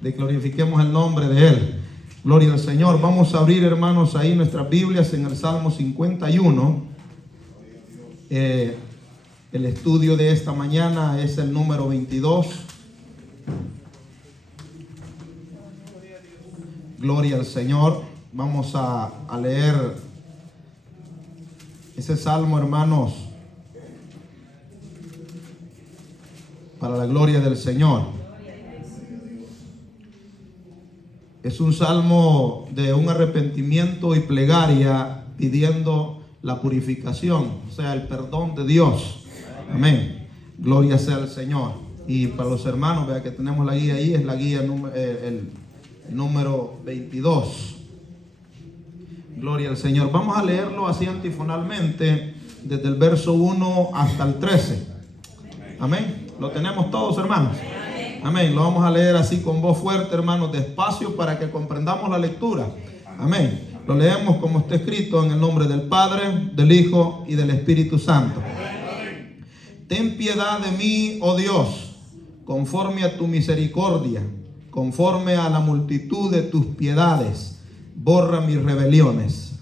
de que glorifiquemos el nombre de Él. Gloria al Señor. Vamos a abrir, hermanos, ahí nuestras Biblias en el Salmo 51. El estudio de esta mañana es el número 22. Gloria al Señor. Vamos a leer ese salmo, hermanos, para la gloria del Señor. Es un salmo de un arrepentimiento y plegaria pidiendo la purificación, o sea, el perdón de Dios. Amén. Gloria sea al Señor. Y para los hermanos, vea que tenemos la guía ahí, es la guía el número 22. Gloria al Señor. Vamos a leerlo así antifonalmente, desde el verso 1 hasta el 13. Amén. Lo tenemos todos, hermanos. Amén. Lo vamos a leer así con voz fuerte, hermanos, despacio, para que comprendamos la lectura. Amén. Lo leemos como está escrito, en el nombre del Padre, del Hijo y del Espíritu Santo. Ten piedad de mí, oh Dios, conforme a tu misericordia, conforme a la multitud de tus piedades, borra mis rebeliones.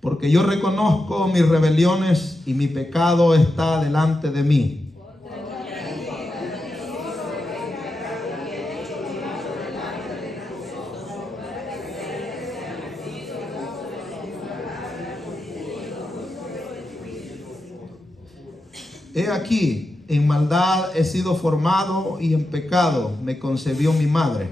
Porque yo reconozco mis rebeliones y mi pecado está delante de mí. He aquí, en maldad he sido formado y en pecado me concebió mi madre.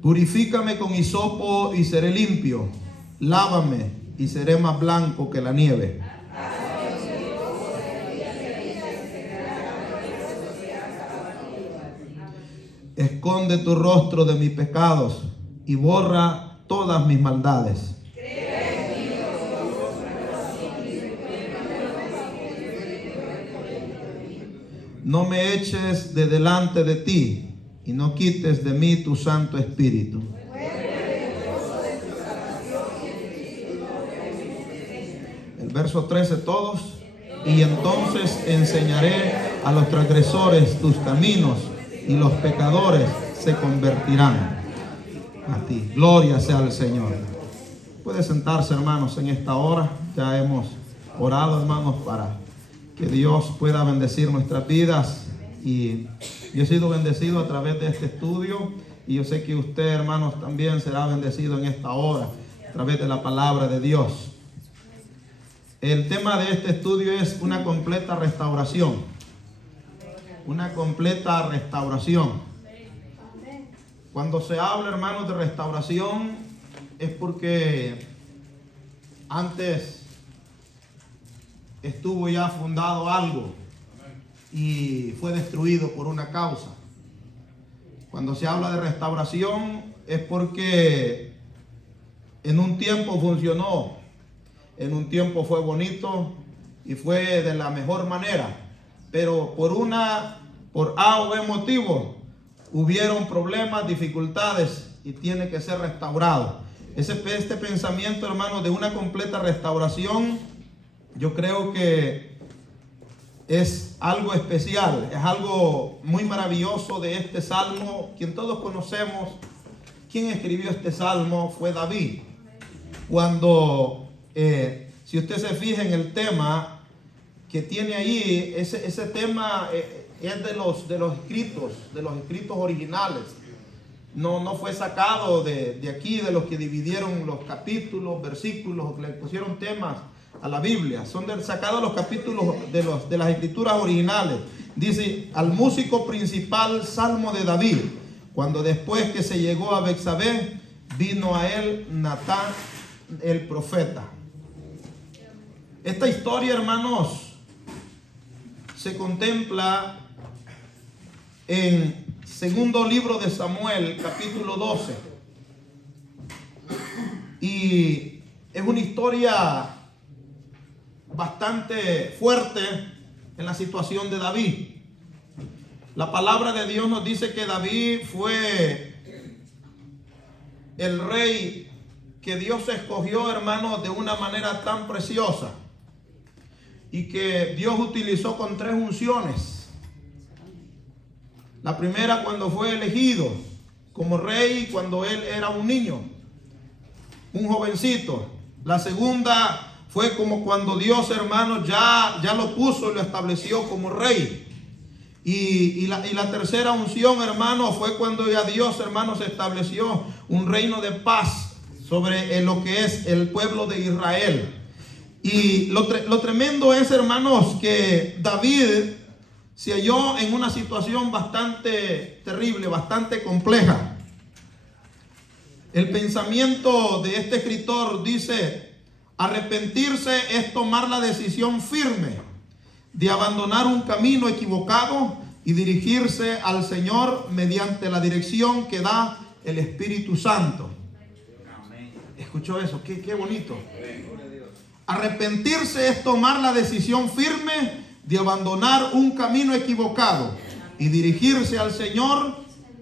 Purifícame con hisopo y seré limpio. Lávame y seré más blanco que la nieve. Esconde tu rostro de mis pecados y borra todas mis maldades. No me eches de delante de ti y no quites de mí tu Santo Espíritu. El verso 13 todos. Y entonces enseñaré a los transgresores tus caminos y los pecadores se convertirán a ti. Gloria sea al Señor. Puede sentarse, hermanos, en esta hora. Ya hemos orado, hermanos, para que Dios pueda bendecir nuestras vidas. Y yo he sido bendecido a través de este estudio, y yo sé que usted, hermanos, también será bendecido en esta hora a través de la palabra de Dios. El tema de este estudio es una completa restauración. Una completa restauración. Cuando se habla, hermanos, de restauración, es porque antes estuvo ya fundado algo y fue destruido por una causa. Cuando se habla de restauración es porque en un tiempo funcionó, en un tiempo fue bonito y fue de la mejor manera, pero por A o B motivo hubieron problemas, dificultades, y tiene que ser restaurado. Este pensamiento, hermanos, de una completa restauración, yo creo que es algo especial, es algo muy maravilloso de este salmo, quien todos conocemos. Quien escribió este salmo fue David. Cuando, si usted se fija en el tema que tiene ahí, ese tema es de los escritos originales. No fue sacado de aquí, de los que dividieron los capítulos, versículos, que le pusieron temas a la Biblia. Son sacados los capítulos de las escrituras originales. Dice: al músico principal, salmo de David, cuando después que se llegó a Betsabé, vino a él Natán el profeta. Esta historia, hermanos, se contempla en segundo libro de Samuel, capítulo 12. Y es una historia bastante fuerte en la situación de David. La palabra de Dios nos dice que David fue el rey que Dios escogió, hermanos, de una manera tan preciosa y que Dios utilizó con 3 unciones. La primera cuando fue elegido como rey, cuando él era un niño, un jovencito. La segunda fue como cuando Dios, hermanos, ya lo puso y lo estableció como rey. Y la tercera unción, hermanos, fue cuando ya Dios, hermanos, estableció un reino de paz sobre lo que es el pueblo de Israel. Y lo tremendo es, hermanos, que David se halló en una situación bastante terrible, bastante compleja. El pensamiento de este escritor dice: arrepentirse es tomar la decisión firme de abandonar un camino equivocado y dirigirse al Señor mediante la dirección que da el Espíritu Santo. ¿Escuchó eso? Qué bonito. Arrepentirse es tomar la decisión firme de abandonar un camino equivocado y dirigirse al Señor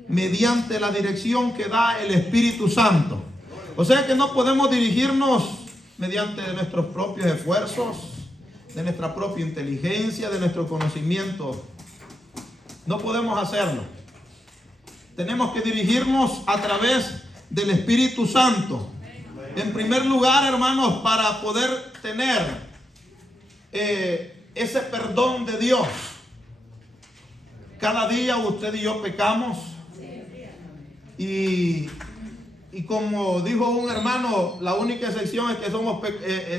mediante la dirección que da el Espíritu Santo. O sea que no podemos dirigirnos mediante nuestros propios esfuerzos, de nuestra propia inteligencia, de nuestro conocimiento. No podemos hacerlo. Tenemos que dirigirnos a través del Espíritu Santo. En primer lugar, hermanos, para poder tener ese perdón de Dios. Cada día usted y yo pecamos. Y como dijo un hermano, la única excepción es que somos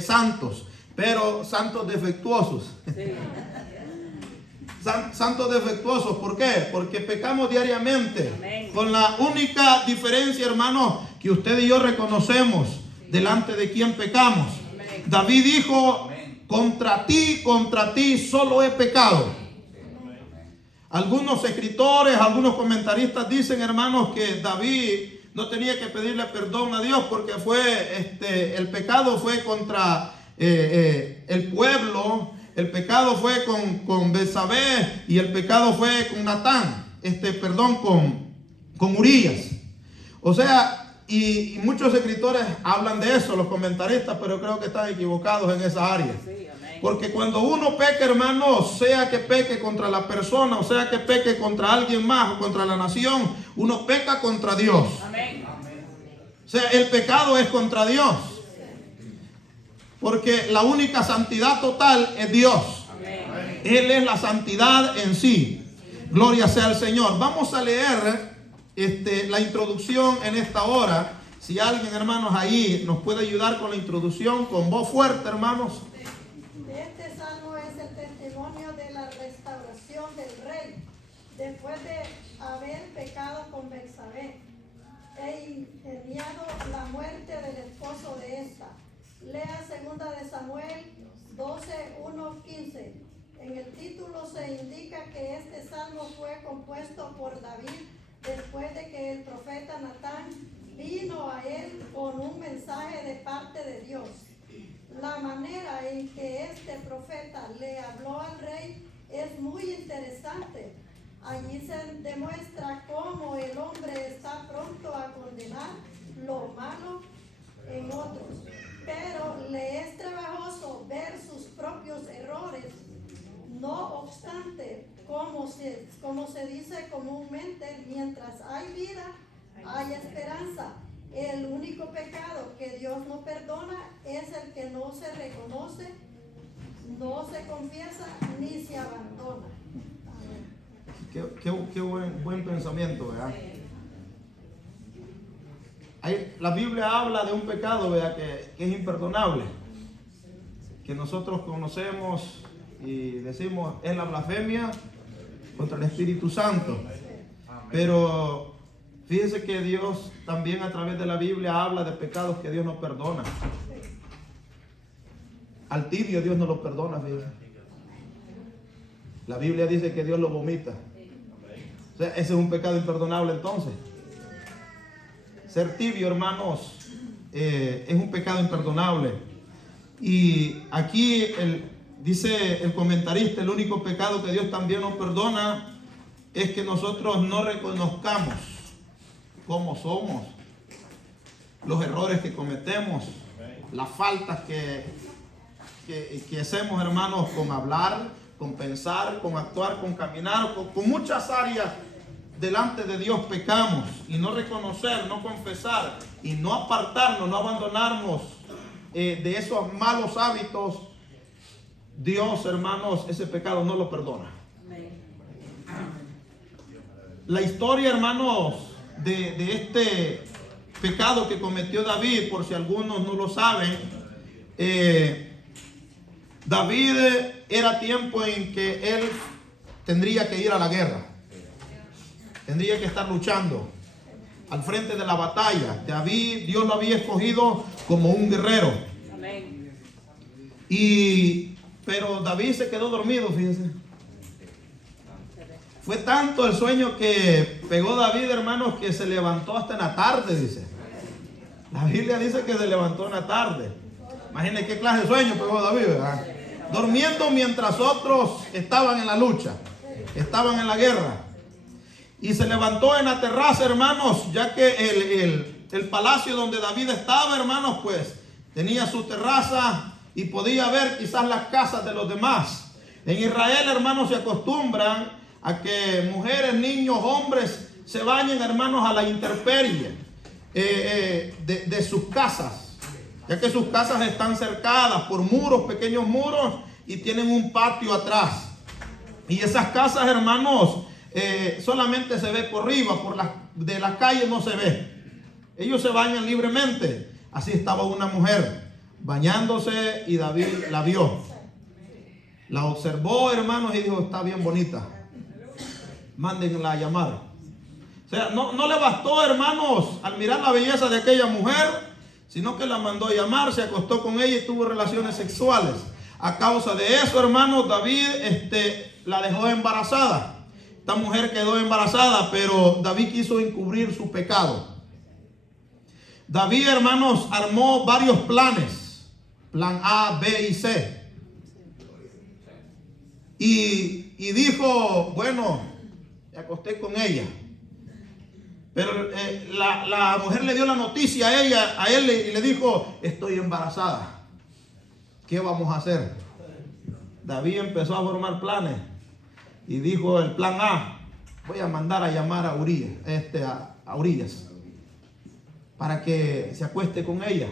santos, pero santos defectuosos. Santos defectuosos, ¿por qué? Porque pecamos diariamente. Amén. Con la única diferencia, hermanos, que usted y yo reconocemos delante de quien pecamos. Amén. David dijo: contra ti solo he pecado. Algunos escritores, algunos comentaristas dicen, hermanos, que David no tenía que pedirle perdón a Dios porque el pecado fue contra el pueblo. El pecado fue con Betsabé y el pecado fue con Natán, con Urías. O sea, y muchos escritores hablan de eso, los comentaristas, pero creo que están equivocados en esa área. Porque cuando uno peca, hermanos, sea que peque contra la persona, o sea que peque contra alguien más o contra la nación, uno peca contra Dios. Amén. O sea, el pecado es contra Dios. Porque la única santidad total es Dios. Amén. Él es la santidad en sí. Gloria sea al Señor. Vamos a leer la introducción en esta hora. Si alguien, hermanos, ahí nos puede ayudar con la introducción, con voz fuerte, hermanos. Este salmo es el testimonio de la restauración del rey después de haber pecado con Betsabé e ingeniado la muerte del esposo de esta. Lea 2 de Samuel 12, 1, 15. En el título se indica que este salmo fue compuesto por David después de que el profeta Natán vino a él con un mensaje de parte de Dios. La manera en que este profeta le habló al rey es muy interesante. Allí se demuestra cómo el hombre está pronto a condenar lo malo en otros, pero le es trabajoso ver sus propios errores. No obstante, como se dice comúnmente, mientras hay vida, hay esperanza. El único pecado que Dios no perdona es el que no se reconoce, no se confiesa ni se abandona. Qué buen pensamiento, ¿verdad? La Biblia habla de un pecado, ¿verdad? Que es imperdonable, que nosotros conocemos y decimos es la blasfemia contra el Espíritu Santo. Pero fíjese que Dios también a través de la Biblia habla de pecados que Dios no perdona. Al tibio Dios no lo perdona, fíjese. La Biblia dice que Dios lo vomita. O sea, ese es un pecado imperdonable entonces. Ser tibio, hermanos, es un pecado imperdonable. Y aquí dice el comentarista, el único pecado que Dios también nos perdona es que nosotros no reconozcamos cómo somos. los errores que cometemos, las faltas que hacemos, hermanos, con hablar, con pensar, con actuar, con caminar, con muchas áreas delante de Dios pecamos, y no reconocer, no confesar y no apartarnos, no abandonarnos de esos malos hábitos. Dios, hermanos, ese pecado no lo perdona. La historia, hermanos, de este pecado que cometió David, por si algunos no lo saben, David era tiempo en que él tendría que ir a la guerra, tendría que estar luchando al frente de la batalla. David, Dios lo había escogido como un guerrero. Amén. Pero David se quedó dormido, fíjense. Fue tanto el sueño que pegó David, hermanos, que se levantó hasta en la tarde, dice. La Biblia dice que se levantó en la tarde. Imagínense qué clase de sueño pegó David, ¿verdad? Durmiendo mientras otros estaban en la lucha, estaban en la guerra. Y se levantó en la terraza, hermanos, ya que el palacio donde David estaba, hermanos, pues tenía su terraza y podía ver quizás las casas de los demás. En Israel, hermanos, se acostumbran a que mujeres, niños, hombres se bañen, hermanos, a la intemperie de sus casas, ya que sus casas están cercadas por muros, pequeños muros, y tienen un patio atrás. Y esas casas, hermanos, solamente se ve por arriba, de la calle no se ve. Ellos se bañan libremente. Así estaba una mujer bañándose y David la vio. La observó, hermanos, y dijo: está bien bonita, mándenla a llamar. O sea, no le bastó, hermanos, al mirar la belleza de aquella mujer, sino que la mandó a llamar, se acostó con ella y tuvo relaciones sexuales. A causa de eso, hermanos, David la dejó embarazada. Esta mujer quedó embarazada, pero David quiso encubrir su pecado. David, hermanos, armó varios planes. Plan A, B y C. Y dijo: bueno, me acosté con ella. Pero la mujer le dio la noticia a él y le dijo: estoy embarazada. ¿Qué vamos a hacer? David empezó a formar planes. Y dijo el plan A: voy a mandar a llamar a Urías para que se acueste con ella.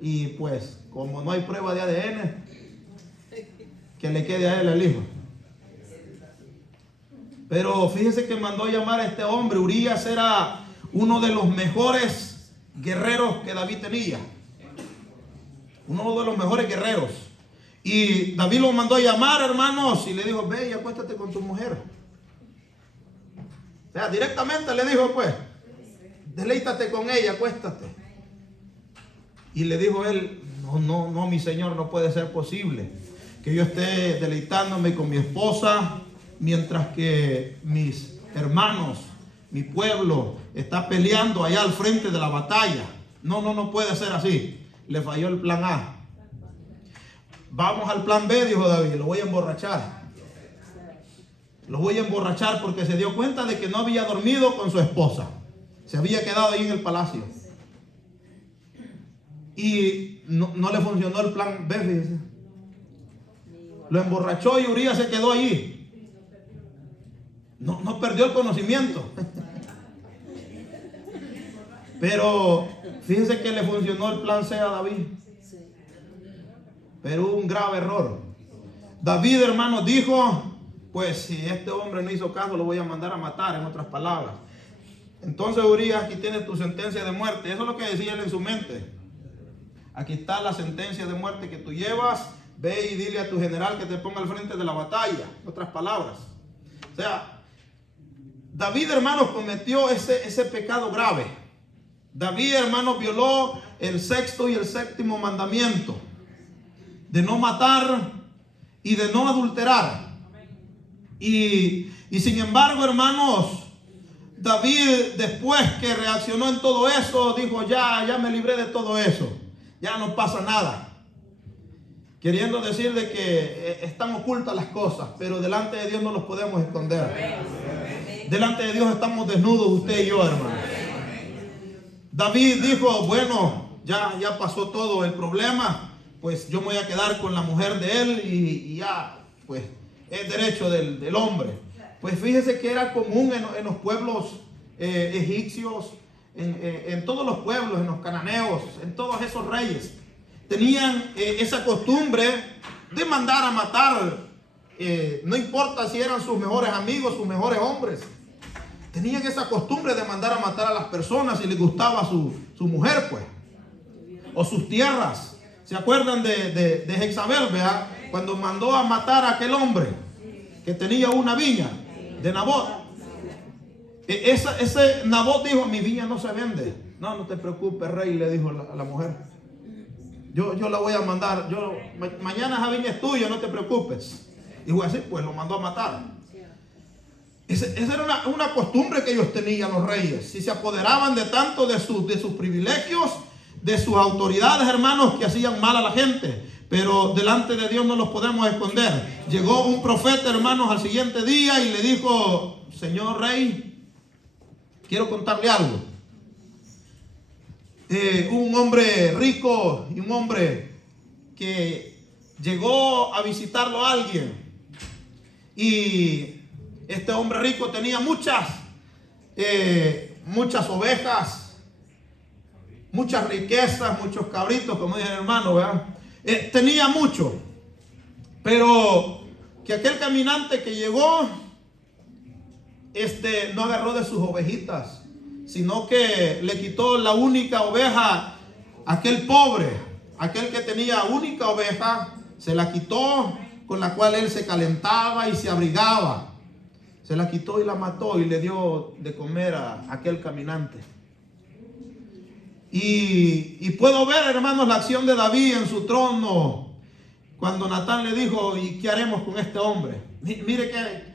Y pues, como no hay prueba de ADN, que le quede a él el hijo. Pero fíjense que mandó a llamar a este hombre. Urías era uno de los mejores guerreros que David tenía. Uno de los mejores guerreros. Y David lo mandó a llamar, hermanos, y le dijo: ve y acuéstate con tu mujer. O sea, directamente le dijo: pues, deleítate con ella, acuéstate. Y le dijo él: no, mi señor, no puede ser posible que yo esté deleitándome con mi esposa mientras que mis hermanos, mi pueblo, está peleando allá al frente de la batalla. No puede ser así. Le falló el plan A. Vamos al plan B, dijo David: lo voy a emborrachar. Lo voy a emborrachar, porque se dio cuenta de que no había dormido con su esposa. Se había quedado ahí en el palacio. Y no le funcionó el plan B, fíjese. Lo emborrachó y Urías se quedó allí. No perdió el conocimiento. Pero fíjense que le funcionó el plan C a David. Pero hubo un grave error. David, hermanos, dijo: pues si este hombre no hizo caso, lo voy a mandar a matar, en otras palabras. Entonces Urías, aquí tienes tu sentencia de muerte. Eso es lo que decía él en su mente. Aquí está la sentencia de muerte que tú llevas. Ve y dile a tu general que te ponga al frente de la batalla. En otras palabras. O sea, David, hermanos, cometió ese pecado grave. David, hermanos, violó el sexto y el séptimo mandamiento, de no matar y de no adulterar. Y sin embargo, hermanos, David, después que reaccionó en todo eso, dijo: ya me libré de todo eso, ya no pasa nada. Queriendo decir de que están ocultas las cosas, pero delante de Dios no los podemos esconder. Delante de Dios estamos desnudos, usted y yo, hermano. David dijo, bueno, ya pasó todo el problema, pues yo me voy a quedar con la mujer de él y ya, pues es derecho del hombre. Pues fíjese que era común en los pueblos egipcios, en todos los pueblos, en los cananeos, en todos esos reyes. Tenían esa costumbre de mandar a matar, no importa si eran sus mejores amigos, sus mejores hombres. Tenían esa costumbre de mandar a matar a las personas si les gustaba su mujer, pues, o sus tierras. ¿Se acuerdan de Jezabel, verdad? Cuando mandó a matar a aquel hombre que tenía una viña de Nabot. Ese Nabot dijo, mi viña no se vende. No te preocupes, rey, le dijo a la mujer. Yo la voy a mandar, mañana esa viña es tuya, no te preocupes. Y fue así, pues lo mandó a matar. Esa era una costumbre que ellos tenían, los reyes. Si se apoderaban de tanto de sus privilegios, de sus autoridades, hermanos, que hacían mal a la gente. Pero delante de Dios no los podemos esconder. Llegó un profeta, hermanos, al siguiente día y le dijo, señor rey, quiero contarle algo. Un hombre rico y un hombre que llegó a visitarlo a alguien. Y este hombre rico tenía muchas ovejas, muchas riquezas, muchos cabritos, como dice el hermano, ¿verdad? Tenía mucho, pero que aquel caminante que llegó, no agarró de sus ovejitas, sino que le quitó la única oveja a aquel pobre, aquel que tenía única oveja, se la quitó, con la cual él se calentaba y se abrigaba. Se la quitó y la mató y le dio de comer a aquel caminante. Y puedo ver, hermanos, la acción de David en su trono, cuando Natán le dijo, ¿y qué haremos con este hombre? Mire que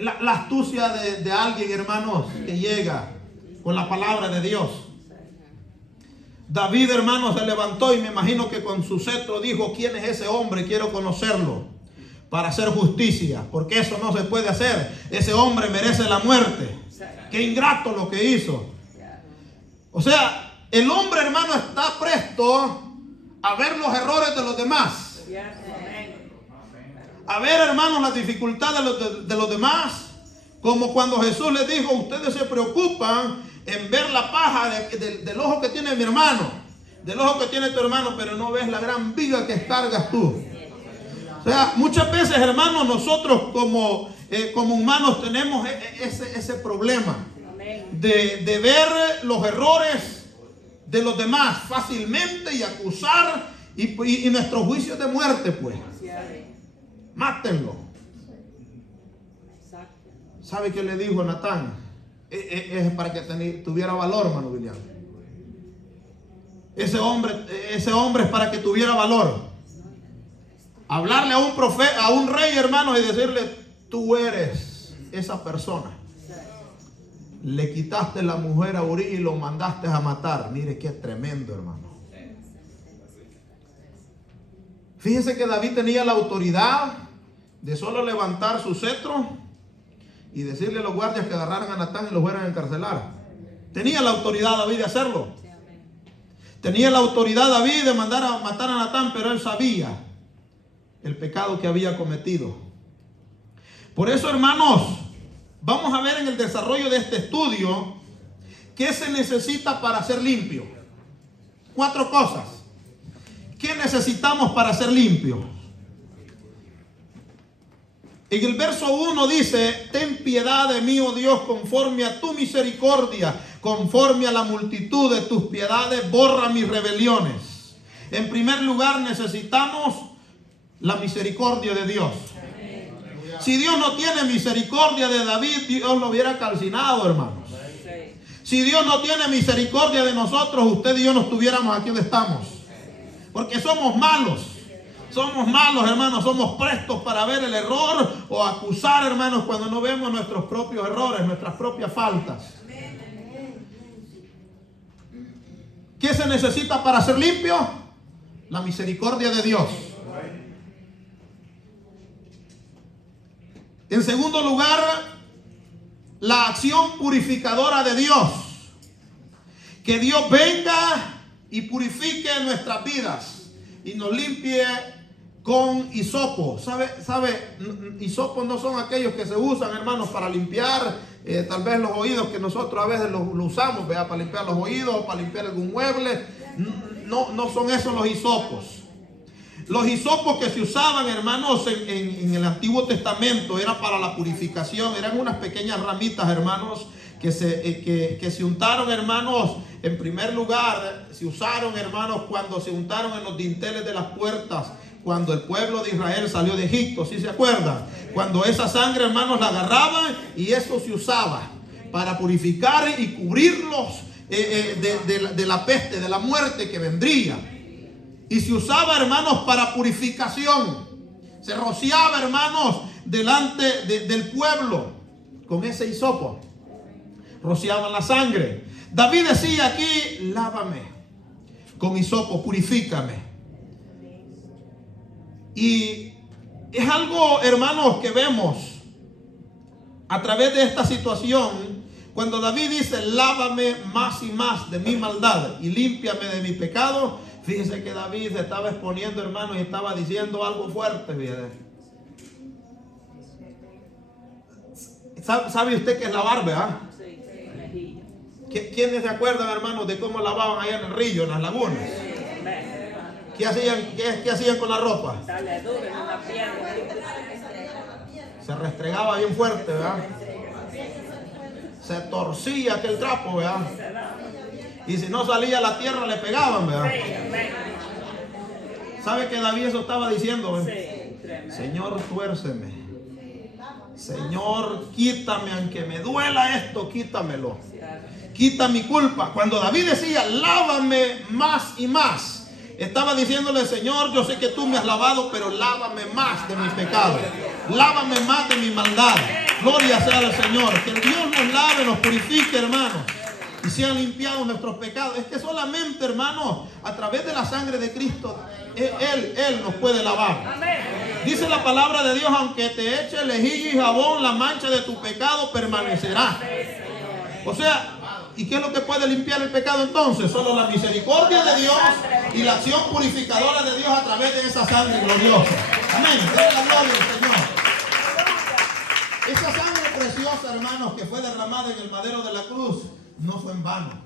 la astucia de alguien, hermanos, que llega con la palabra de Dios. David, hermanos, se levantó y me imagino que con su cetro dijo, ¿quién es ese hombre? Quiero conocerlo para hacer justicia, porque eso no se puede hacer. Ese hombre merece la muerte. Qué ingrato lo que hizo. O sea, el hombre, hermano, está presto a ver los errores de los demás. A ver, hermanos, las dificultades de los demás. Como cuando Jesús les dijo, ustedes se preocupan en ver la paja del ojo que tiene mi hermano, del ojo que tiene tu hermano, pero no ves la gran viga que cargas tú. O sea, muchas veces, hermanos, nosotros como humanos tenemos ese problema de ver los errores de los demás fácilmente y acusar y nuestro juicio de muerte, pues. Mátenlo. ¿Sabe qué le dijo Natán? Es para que tuviera valor, hermano William. Ese hombre es para que tuviera valor. Hablarle a un profeta, a un rey, hermano, y decirle, tú eres esa persona. Le quitaste la mujer a Urí y lo mandaste a matar. Mire qué tremendo, hermano. Fíjese que David tenía la autoridad de solo levantar su cetro y decirle a los guardias que agarraran a Natán y lo fueran a encarcelar. Tenía la autoridad David de hacerlo. Tenía la autoridad David de mandar a matar a Natán, pero él sabía el pecado que había cometido. Por eso, hermanos, vamos a ver en el desarrollo de este estudio qué se necesita para ser limpio. 4 cosas. ¿Qué necesitamos para ser limpios? En el verso 1 dice, ten piedad de mí, oh Dios, conforme a tu misericordia, conforme a la multitud de tus piedades, borra mis rebeliones. En primer lugar, necesitamos la misericordia de Dios. Si Dios no tiene misericordia de David, Dios lo hubiera calcinado, hermanos. Si Dios no tiene misericordia de nosotros, usted y yo no estuviéramos aquí donde estamos. Porque somos malos. Somos malos, hermanos. Somos prestos para ver el error o acusar, hermanos, cuando no vemos nuestros propios errores, nuestras propias faltas. ¿Qué se necesita para ser limpio? La misericordia de Dios. En segundo lugar, la acción purificadora de Dios. Que Dios venga y purifique nuestras vidas y nos limpie con hisopo. ¿Sabe? Hisopos no son aquellos que se usan, hermanos, para limpiar tal vez los oídos, que nosotros a veces lo usamos, ¿verdad? Para limpiar los oídos o para limpiar algún mueble. No son esos los hisopos. Los hisopos que se usaban, hermanos, en el Antiguo Testamento era para la purificación. Eran unas pequeñas ramitas, hermanos, que se untaron, hermanos. En primer lugar, se usaron, hermanos, cuando se untaron en los dinteles de las puertas, cuando el pueblo de Israel salió de Egipto, ¿sí se acuerdan? Cuando esa sangre, hermanos, la agarraban, y eso se usaba para purificar y cubrirlos de la peste, de la muerte que vendría. Y se usaba, hermanos, para purificación. Se rociaba, hermanos, delante del pueblo con ese hisopo. Rociaban la sangre. David decía aquí: lávame con hisopo, purifícame. Y es algo, hermanos, que vemos a través de esta situación. Cuando David dice: lávame más y más de mi maldad y límpiame de mi pecado. Fíjese que David se estaba exponiendo, hermanos, y estaba diciendo algo fuerte. Fíjese. ¿Sabe usted qué es lavar, verdad? ¿Quiénes se acuerdan, hermanos, de cómo lavaban allá en el río, en las lagunas? ¿Qué hacían con la ropa? Se restregaba bien fuerte, ¿verdad? Se torcía aquel trapo, ¿verdad? Y si no salía a la tierra le pegaban, ¿verdad? ¿Sabe que David eso estaba diciendo? ¿verdad? Señor, tuérceme. Señor, quítame, aunque me duela esto, quítamelo. Quita mi culpa. Cuando David decía: lávame más y más, estaba diciéndole: Señor, yo sé que tú me has lavado, pero lávame más de mis pecados. Lávame más de mi maldad. Gloria sea al Señor. Que Dios nos lave, nos purifique, hermanos, y sean limpiados nuestros pecados. Es que solamente, hermanos, a través de la sangre de Cristo, Él nos puede lavar. Dice la palabra de Dios: aunque te eche lejía y jabón, la mancha de tu pecado permanecerá. O sea, ¿y qué es lo que puede limpiar el pecado entonces? Solo la misericordia de Dios y la acción purificadora de Dios a través de esa sangre gloriosa. Amén. Denle la gloria al Señor. Esa sangre preciosa, hermanos, que fue derramada en el madero de la cruz, no fue en vano.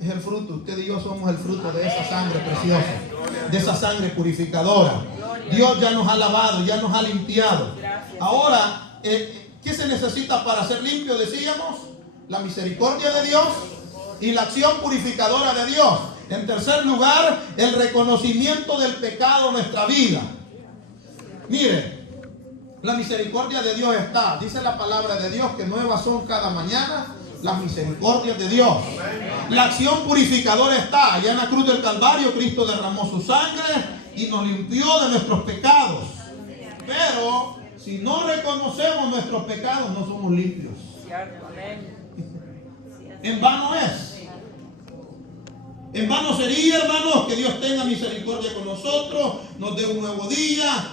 Es el fruto. Usted y yo somos el fruto de esa sangre preciosa, de esa sangre purificadora. Dios ya nos ha lavado, ya nos ha limpiado. Ahora, ¿qué se necesita para ser limpio? Decíamos: la misericordia de Dios y la acción purificadora de Dios. En tercer lugar, el reconocimiento del pecado en nuestra vida. Mire, la misericordia de Dios está. Dice la palabra de Dios que nuevas son cada mañana las misericordias de Dios. La acción purificadora está. Allá en la cruz del Calvario, Cristo derramó su sangre y nos limpió de nuestros pecados. Pero si no reconocemos nuestros pecados, no somos limpios. En vano es. En vano sería, hermanos, que Dios tenga misericordia con nosotros, nos dé un nuevo día,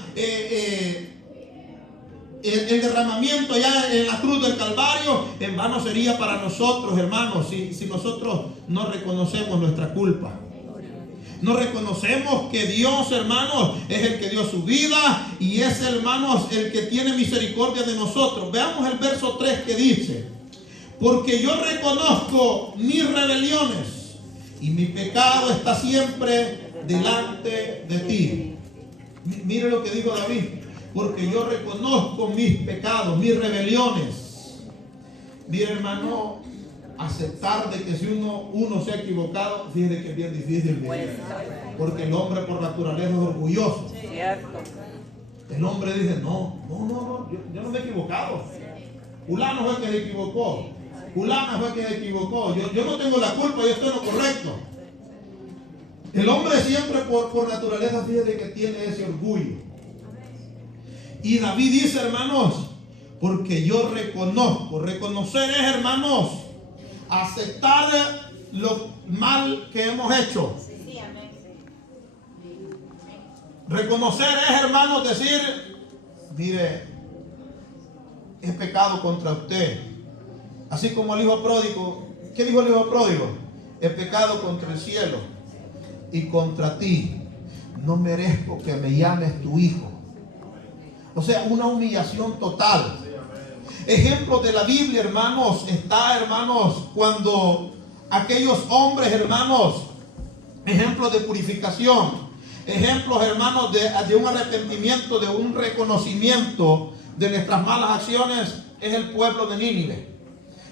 el derramamiento allá en la cruz del Calvario. En vano sería para nosotros, hermanos, si nosotros no reconocemos nuestra culpa. No reconocemos que Dios, hermanos, es el que dio su vida y es, hermanos, el que tiene misericordia de nosotros. Veamos el verso 3 que dice: porque yo reconozco mis rebeliones y mi pecado está siempre delante de ti. Mire lo que dijo David: porque yo reconozco mis pecados, mis rebeliones. Mire, hermano, aceptar de que si uno se ha equivocado, fíjate que es bien difícil. Porque el hombre por naturaleza es orgulloso. El hombre dice: no, yo no me he equivocado. Fulano fue el que se equivocó. Fulana fue el que se equivocó. Yo no tengo la culpa, yo estoy en lo correcto. El hombre siempre por naturaleza, fíjate que tiene ese orgullo. Y David dice, hermanos: porque yo reconozco. Reconocer es, hermanos, aceptar lo mal que hemos hecho. Reconocer es, hermanos, decir: mire, he pecado contra usted. Así como el hijo pródigo ¿Qué dijo el hijo pródigo? He pecado contra el cielo y contra ti. No merezco que me llames tu hijo. O sea, una humillación total. Ejemplos de la Biblia, hermanos, está, hermanos, cuando aquellos hombres, hermanos, ejemplos de purificación, ejemplos, hermanos, de un arrepentimiento, de un reconocimiento de nuestras malas acciones, es el pueblo de Nínive.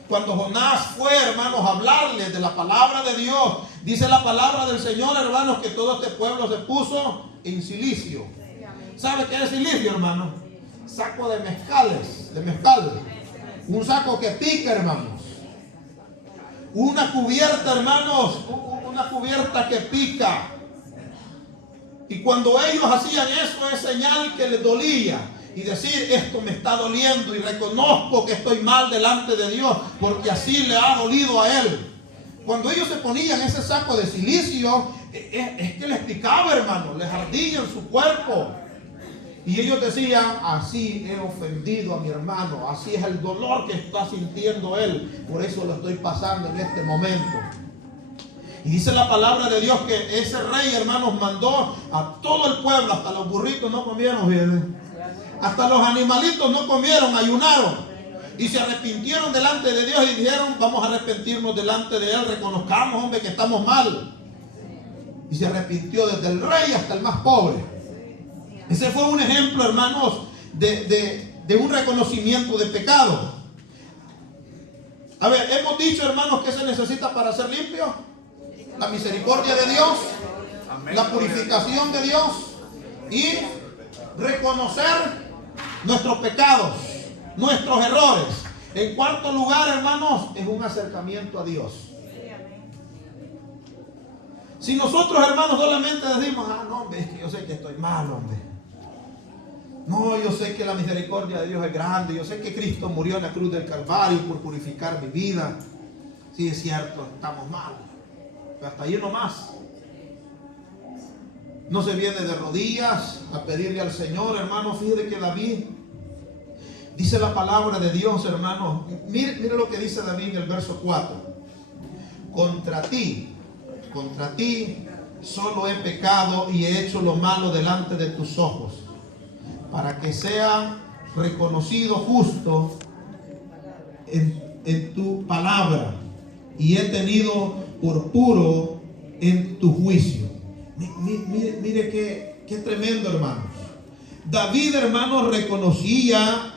Cuando Jonás fue, hermanos, a hablarles de la palabra de Dios, dice la palabra del Señor, hermanos, que todo este pueblo se puso en silicio. ¿Sabe qué es silicio, hermano? Saco de mezcal. Un saco que pica, hermanos. Una cubierta, hermanos, una cubierta que pica. Y cuando ellos hacían eso, es señal que les dolía. Y decir, esto me está doliendo y reconozco que estoy mal delante de Dios, porque así le ha dolido a Él. Cuando ellos se ponían ese saco de silicio, es que les picaba, hermano, les ardía en su cuerpo. Y ellos decían, así he ofendido a mi hermano, así es el dolor que está sintiendo él, por eso lo estoy pasando en este momento. Y dice la palabra de Dios que ese rey, hermanos, mandó a todo el pueblo, hasta los burritos no comieron, fíjense. Hasta los animalitos no comieron, ayunaron. Y se arrepintieron delante de Dios y dijeron, vamos a arrepentirnos delante de Él, reconozcamos, hombre, que estamos mal. Y se arrepintió desde el rey hasta el más pobre. Ese fue un ejemplo, hermanos, de un reconocimiento de pecado. A ver, hemos dicho, hermanos, que se necesita para ser limpio: la misericordia de Dios, la purificación de Dios y reconocer nuestros pecados, nuestros errores. En cuarto lugar, hermanos, es un acercamiento a Dios. Si nosotros, hermanos, solamente decimos, no, hombre, es que yo sé que estoy mal, hombre. No, yo sé que la misericordia de Dios es grande. Yo sé que Cristo murió en la cruz del Calvario por purificar mi vida. Sí, es cierto, estamos mal. Pero hasta ahí nomás. No se viene de rodillas a pedirle al Señor, hermano. Fíjate que David, dice la palabra de Dios, hermano. Mire lo que dice David en el verso 4. Contra ti solo he pecado y he hecho lo malo delante de tus ojos, para que sea reconocido justo en tu palabra, y he tenido por puro en tu juicio. Mire qué tremendo, hermanos. David, hermanos, reconocía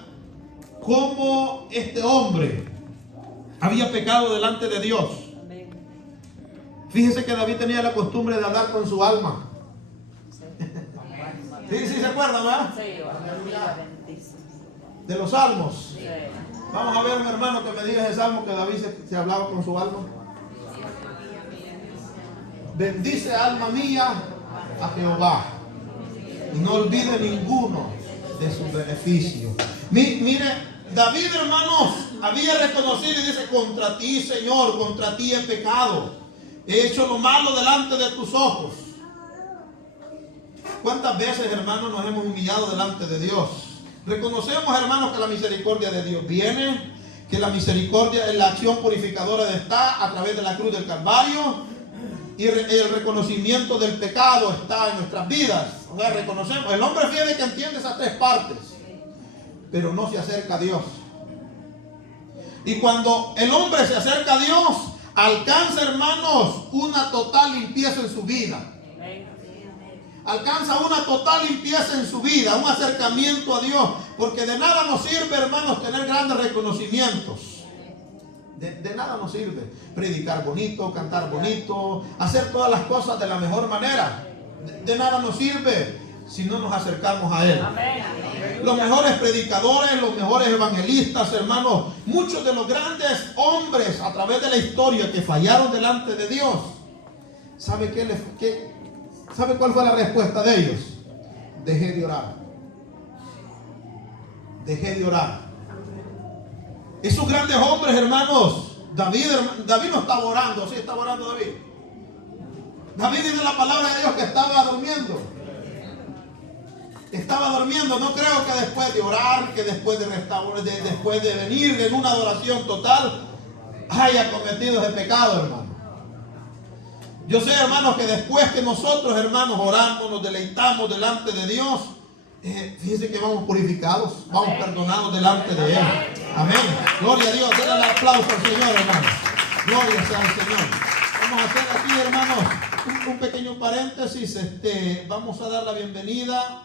cómo este hombre había pecado delante de Dios. Fíjese que David tenía la costumbre de hablar con su alma. Sí, se acuerdan, ¿verdad? De los salmos. Vamos a ver, mi hermano, que me diga ese salmo que David se hablaba con su alma. Bendice, alma mía, a Jehová, y no olvide ninguno de sus beneficios. Mire, David, hermanos, había reconocido y dice: contra ti, Señor, contra ti he pecado, he hecho lo malo delante de tus ojos. ¿Cuántas veces, hermanos, nos hemos humillado delante de Dios? Reconocemos, hermanos, que la misericordia de Dios viene, que la misericordia, la acción purificadora está a través de la cruz del Calvario, y el reconocimiento del pecado está en nuestras vidas. O sea, reconocemos. El hombre fiel que entiende esas tres partes, pero no se acerca a Dios. Y cuando el hombre se acerca a Dios, alcanza, hermanos, una total limpieza en su vida. Alcanza una total limpieza en su vida, un acercamiento a Dios, porque de nada nos sirve, hermanos, tener grandes reconocimientos. De nada nos sirve predicar bonito, cantar bonito, hacer todas las cosas de la mejor manera. De nada nos sirve si no nos acercamos a Él. Los mejores predicadores, los mejores evangelistas, hermanos, muchos de los grandes hombres a través de la historia que fallaron delante de Dios, ¿sabe cuál fue la respuesta de ellos? Dejé de orar. Dejé de orar. Esos grandes hombres, hermanos, David no estaba orando. ¿Sí estaba orando David? David dice la palabra de Dios que estaba durmiendo. Estaba durmiendo. No creo que después de orar, que después de restaurar, después de venir en una adoración total, haya cometido ese pecado, hermano. Yo sé, hermanos, que después que nosotros, hermanos, oramos, nos deleitamos delante de Dios, fíjense que vamos purificados, vamos perdonados delante de Él. Amén. Gloria a Dios. Denle el aplauso al Señor, hermanos. Gloria sea al Señor. Vamos a hacer aquí, hermanos, un pequeño paréntesis. Vamos a dar la bienvenida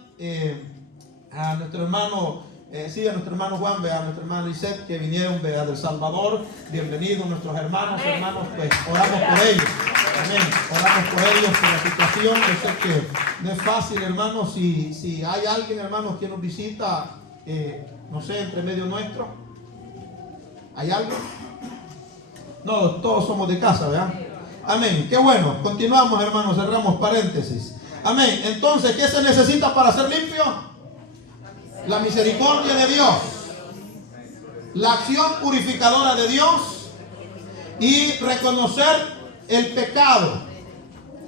a nuestro hermano, a nuestro hermano Juan, a nuestra hermana Lisette, que vinieron de El Salvador. Bienvenidos nuestros hermanos, pues oramos por ellos. Amén. Oramos por ellos, por la situación. Yo sé que no es fácil, hermanos. Si hay alguien, hermanos, que nos visita, no sé, entre medio nuestro, ¿hay algo? No, todos somos de casa, ¿verdad? Amén. Qué bueno. Continuamos, hermanos. Cerramos paréntesis. Amén. Entonces, ¿qué se necesita para ser limpio? La misericordia de Dios, la acción purificadora de Dios y reconocer el pecado.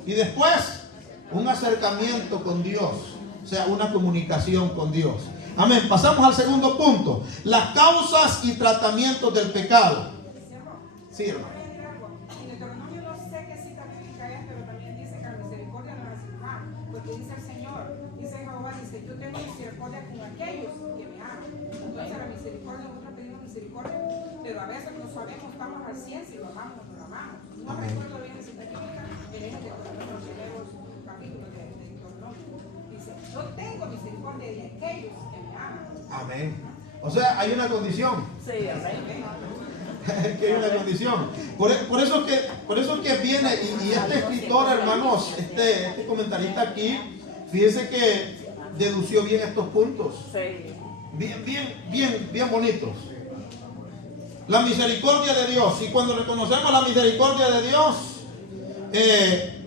Y después, un acercamiento con Dios, o sea, una comunicación con Dios. Amén. Pasamos al segundo punto: las causas y tratamientos del pecado. Sí, hermano. En Deuteronomio no sé qué cita bíblica es, pero también dice que la misericordia no es mal, porque dice el Señor, dice Jehová, dice, yo tengo misericordia con aquellos que me aman. Entonces la misericordia, nosotros pedimos misericordia, pero a veces no sabemos, estamos al 100 si lo amamos o no lo amamos. No recuerdo bien la cita bíblica, pero es de los primeros capítulos de Deuteronomio. Dice, yo tengo misericordia de aquellos que me aman. Amén. O sea, hay una condición. Sí, amén. Que hay una condición. Por eso que viene, y este escritor, hermanos, este comentarista aquí, fíjense que dedució bien estos puntos. Bien bonitos. La misericordia de Dios. Y cuando reconocemos la misericordia de Dios,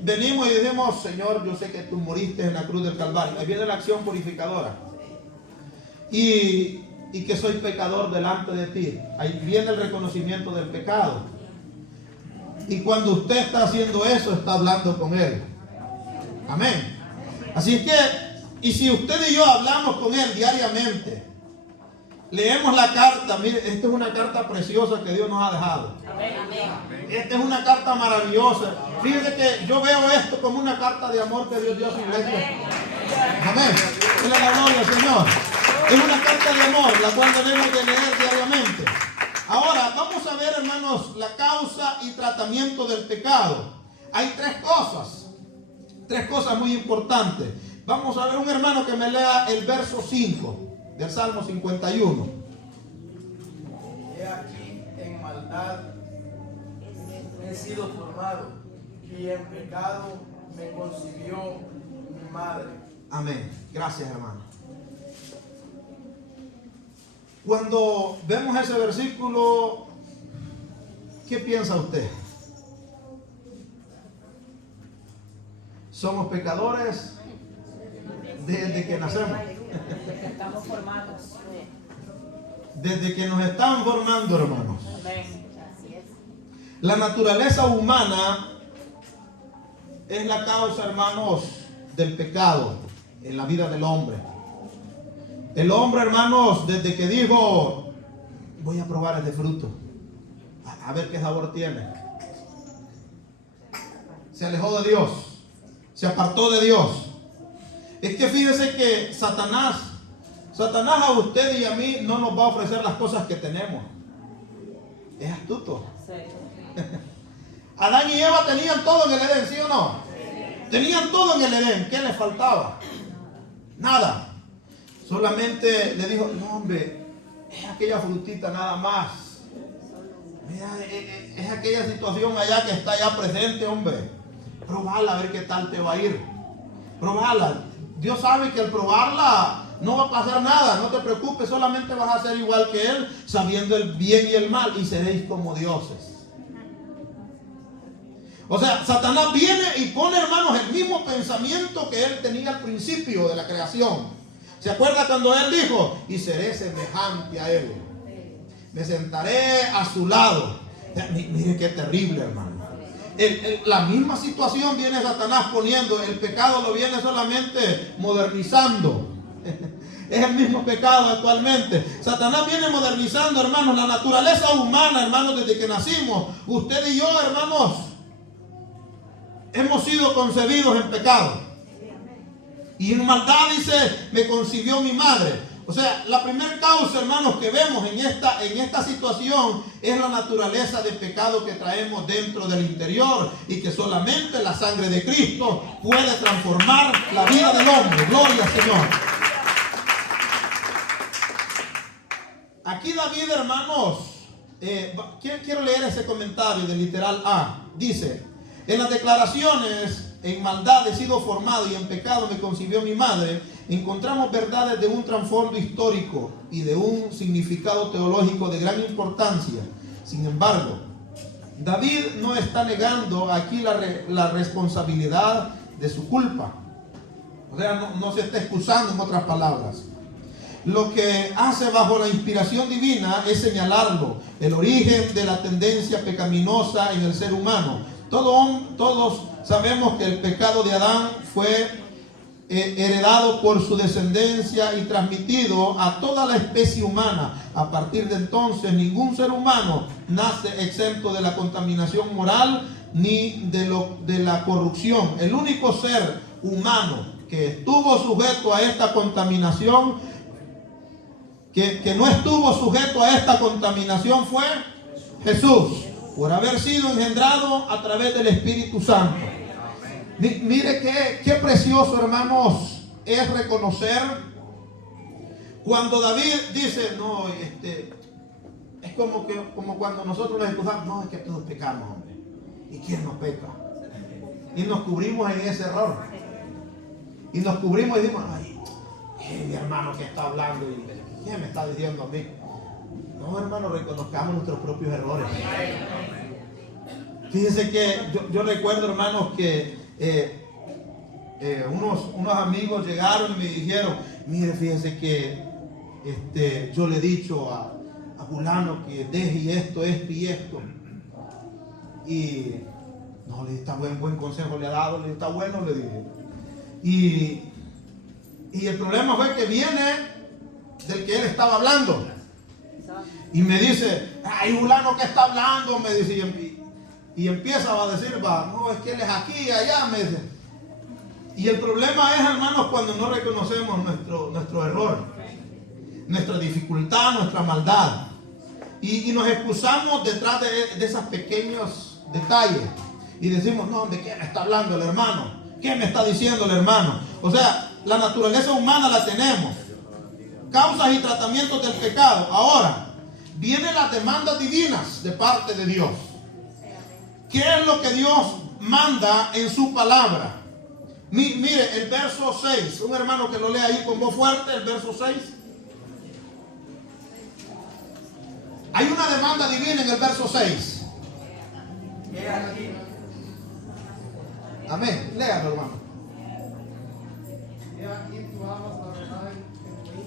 venimos y decimos: Señor, yo sé que tú moriste en la cruz del Calvario. Ahí viene la acción purificadora. Y que soy pecador delante de ti. Ahí viene el reconocimiento del pecado. Y cuando usted está haciendo eso, está hablando con Él. Amén. Así es que, y si usted y yo hablamos con Él diariamente, leemos la carta, mire, esta es una carta preciosa que Dios nos ha dejado. Esta es una carta maravillosa. Fíjese que yo veo esto como una carta de amor que Dios dio a su iglesia. Amén. Dile la gloria al Señor. Es una carta de amor, la cual debemos de leer diariamente. Ahora, vamos a ver, hermanos, la causa y tratamiento del pecado. Hay tres cosas muy importantes. Vamos a ver un hermano que me lea el verso 5 del Salmo 51. He aquí en maldad he sido formado, y en pecado me concibió mi madre. Amén. Gracias, hermano. Cuando vemos ese versículo, ¿qué piensa usted? Somos pecadores desde que nacemos. Desde que estamos formados. Desde que nos están formando, hermanos. La naturaleza humana es la causa, hermanos, del pecado en la vida del hombre. El hombre, hermanos, desde que dijo: voy a probar este fruto, a ver qué sabor tiene, se alejó de Dios, se apartó de Dios. Es que fíjese que Satanás a usted y a mí no nos va a ofrecer las cosas que tenemos. Es astuto. Adán y Eva tenían todo en el Edén, ¿sí o no? Tenían todo en el Edén. ¿Qué les faltaba? Nada. Solamente le dijo: no, hombre, es aquella frutita nada más. Mira, es aquella situación allá que está ya presente, hombre. Probala a ver qué tal te va a ir. Probala. Dios sabe que al probarla no va a pasar nada. No te preocupes, solamente vas a ser igual que Él, sabiendo el bien y el mal, y seréis como dioses. O sea, Satanás viene y pone, hermanos, el mismo pensamiento que él tenía al principio de la creación. ¿Se acuerda cuando él dijo: y seré semejante a él? Me sentaré a su lado. Mire qué terrible, hermano. La misma situación viene Satanás poniendo. El pecado lo viene solamente modernizando. Es el mismo pecado actualmente. Satanás viene modernizando, hermanos, la naturaleza humana, hermanos, desde que nacimos. Usted y yo, hermanos, hemos sido concebidos en pecado. Y en maldad, dice, me concibió mi madre. O sea, la primera causa, hermanos, que vemos en esta situación es la naturaleza de pecado que traemos dentro del interior y que solamente la sangre de Cristo puede transformar la vida del hombre. Gloria al Señor. Aquí David, hermanos, quiero leer ese comentario del literal A. Dice, en las declaraciones, en maldad he sido formado y en pecado me concibió mi madre, encontramos verdades de un trasfondo histórico y de un significado teológico de gran importancia. Sin embargo, David no está negando aquí la responsabilidad de su culpa. O sea, no se está excusando, en otras palabras. Lo que hace bajo la inspiración divina es señalarlo, el origen de la tendencia pecaminosa en el ser humano. Todos sabemos que el pecado de Adán fue heredado por su descendencia y transmitido a toda la especie humana. A partir de entonces, ningún ser humano nace exento de la contaminación moral ni de la corrupción. El único ser humano que estuvo sujeto a esta contaminación, que no estuvo sujeto a esta contaminación, fue Jesús, por haber sido engendrado a través del Espíritu Santo. Mire qué precioso, hermanos, es reconocer cuando David dice, no, es como cuando nosotros nos excusamos, no, es que todos pecamos, hombre. ¿Y quién no peca? Y nos cubrimos en ese error. Y nos cubrimos y decimos, ay, mi hermano que está hablando, y ¿quién me está diciendo a mí? No, hermano, reconozcamos nuestros propios errores. Fíjense que yo recuerdo, hermanos, que unos amigos llegaron y me dijeron, mire, fíjense que yo le he dicho a fulano que deje esto y esto. Y no, le está buen consejo le ha dado, le está bueno, le dije. Y el problema fue que viene del que él estaba hablando. Y me dice, ay, fulano que está hablando, me dice, y empieza a decir, no, es que él es aquí y allá, me dice. Y el problema es, hermanos, cuando no reconocemos nuestro error, nuestra dificultad, nuestra maldad. Y nos excusamos detrás de esos pequeños detalles. Y decimos, no, ¿de qué me está hablando el hermano? ¿Qué me está diciendo el hermano? O sea, la naturaleza humana la tenemos. Causas y tratamientos del pecado. Ahora, vienen las demandas divinas de parte de Dios. ¿Qué es lo que Dios manda en su palabra? Mire, el verso 6. Un hermano que lo lea ahí con voz fuerte, el verso 6. Hay una demanda divina en el verso 6. Amén. Léalo, hermano. He aquí tú amas la verdad en mí,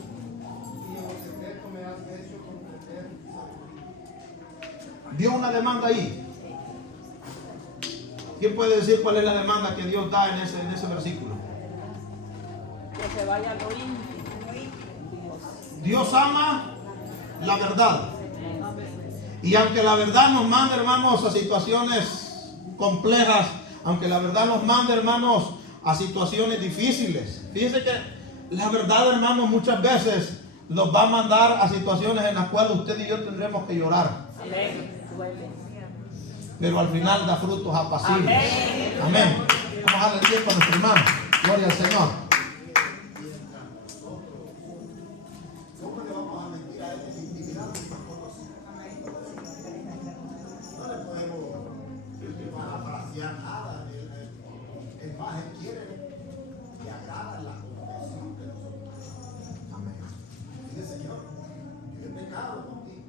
y en el secreto me has hecho comprender sabiduría. ¿Vio una demanda ahí? ¿Quién puede decir cuál es la demanda que Dios da en ese versículo? Que se vaya lo íntimo. Dios ama la verdad. Y aunque la verdad nos manda, hermanos, a situaciones complejas, aunque la verdad nos manda, hermanos, a situaciones difíciles. Fíjense que la verdad, hermanos, muchas veces nos va a mandar a situaciones en las cuales usted y yo tendremos que llorar. Pero al final da frutos apacibles. Amén. Vamos a darle tiempo a nuestro hermano. Gloria al Señor. ¿Cómo le vamos a mentir a él en intimidad? No le podemos parafrasear nada. El más él quiere y agrada la confesión de nosotros. Amén. Dice Señor, yo he pecado contigo.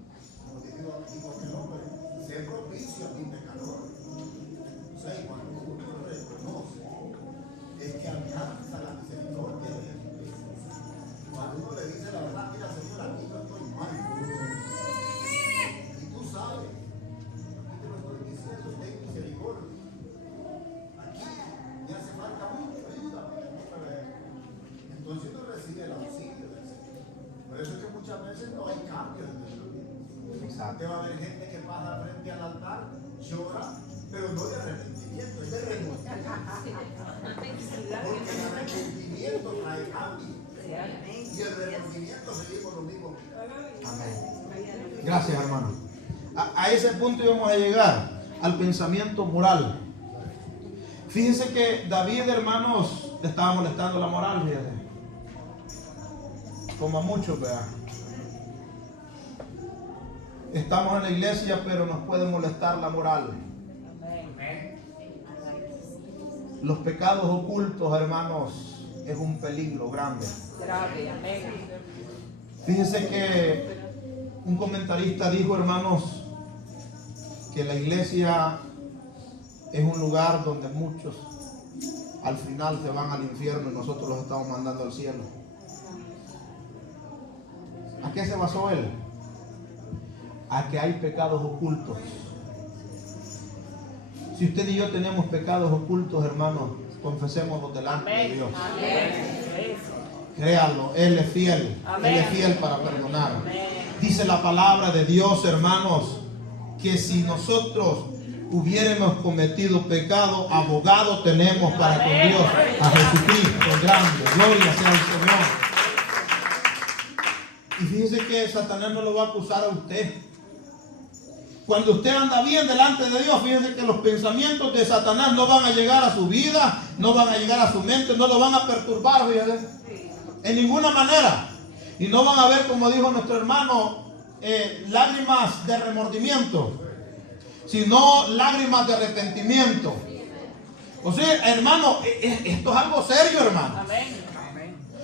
Como dijo aquel hombre, sé propicio a mi pecador. O sea, y cuando uno lo reconoce, es que alcanza la misericordia de Jesucristo. Cuando uno le dice la verdad, mira Señor, aquí yo estoy mal. Y tú sabes, aquí te lo estoy diciendo, ten misericordia. Aquí me hace falta mucho, ayúdame. Entonces uno recibe el auxilio del Señor. Usted va a ver gente que pasa frente al altar, llora, pero no de arrepentimiento, es de renuncia. Porque el arrepentimiento trae cambio. Y el arrepentimiento seguimos lo mismo. Amén. Gracias, hermano. A ese punto íbamos a llegar, al pensamiento moral. Fíjense que David, hermanos, le estaba molestando la moral, fíjense. Como a muchos, ¿verdad? Estamos en la iglesia, pero nos puede molestar la moral. Los pecados ocultos, hermanos, es un peligro grande. Fíjense que un comentarista dijo, hermanos, que la iglesia es un lugar donde muchos al final se van al infierno y nosotros los estamos mandando al cielo. ¿A qué se basó él? A que hay pecados ocultos. Si usted y yo tenemos pecados ocultos, hermanos, confesémoslos delante de Dios. Créanlo, Él es fiel. Él es fiel para perdonar. Dice la palabra de Dios, hermanos, que si nosotros hubiéramos cometido pecado, abogado tenemos para con Dios, a Jesucristo grande. Gloria sea al Señor. Y fíjese que Satanás no lo va a acusar a usted. Cuando usted anda bien delante de Dios, fíjese que los pensamientos de Satanás no van a llegar a su vida, no van a llegar a su mente, no lo van a perturbar, fíjese, en ninguna manera. Y no van a ver, como dijo nuestro hermano, lágrimas de remordimiento, sino lágrimas de arrepentimiento. O sea, hermano, esto es algo serio, hermano.